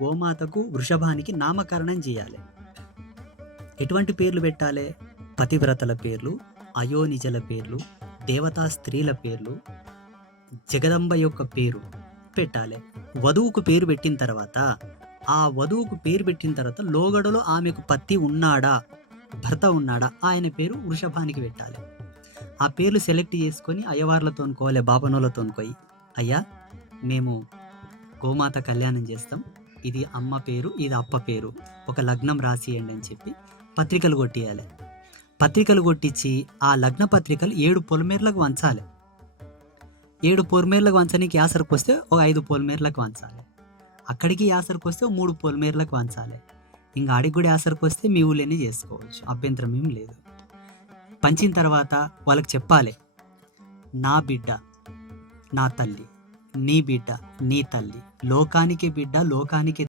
గోమాతకు వృషభానికి నామకరణం చేయాలి. ఎటువంటి పేర్లు పెట్టాలి? పతివ్రతల పేర్లు, అయోనిజల పేర్లు, దేవతా స్త్రీల పేర్లు, జగదంబ యొక్క పేరు పెట్టాలి. వధువుకు పేరు పెట్టిన తర్వాత లోగడలో ఆమెకు పతి ఉన్నాడా, భర్త ఉన్నాడా, ఆయన పేరు వృషభానికి పెట్టాలి. ఆ పేర్లు సెలెక్ట్ చేసుకొని అయ్యవార్లతోనుకోవాలి, బాపనోళ్ళతోనుకోయి, అయ్యా మేము గోమాత కళ్యాణం చేస్తాం, ఇది అమ్మ పేరు, ఇది అప్ప పేరు, ఒక లగ్నం రాసియండి అని చెప్పి పత్రికలు కొట్టియాలి. పత్రికలు కొట్టించి ఆ లగ్న పత్రికలు 7 పొలిమేర్లకు వంచాలి. 7 పొలిమేర్లకు వంచడానికి యాసరికి వస్తే ఒక 5 పొలిమేర్లకు వంచాలి. అక్కడికి యాసరికి వస్తే 3 పొలిమేర్లకు వంచాలి. ఇంకా ఆడికి కూడా యాసరికి వస్తే మీ ఊళ్ళోనే చేసుకోవచ్చు, అభ్యంతరం ఏం లేదు. పంచిన తర్వాత వాళ్ళకి చెప్పాలి, నా బిడ్డ నా తల్లి, నీ బిడ్డ నీ తల్లి, లోకానికి బిడ్డ లోకానికి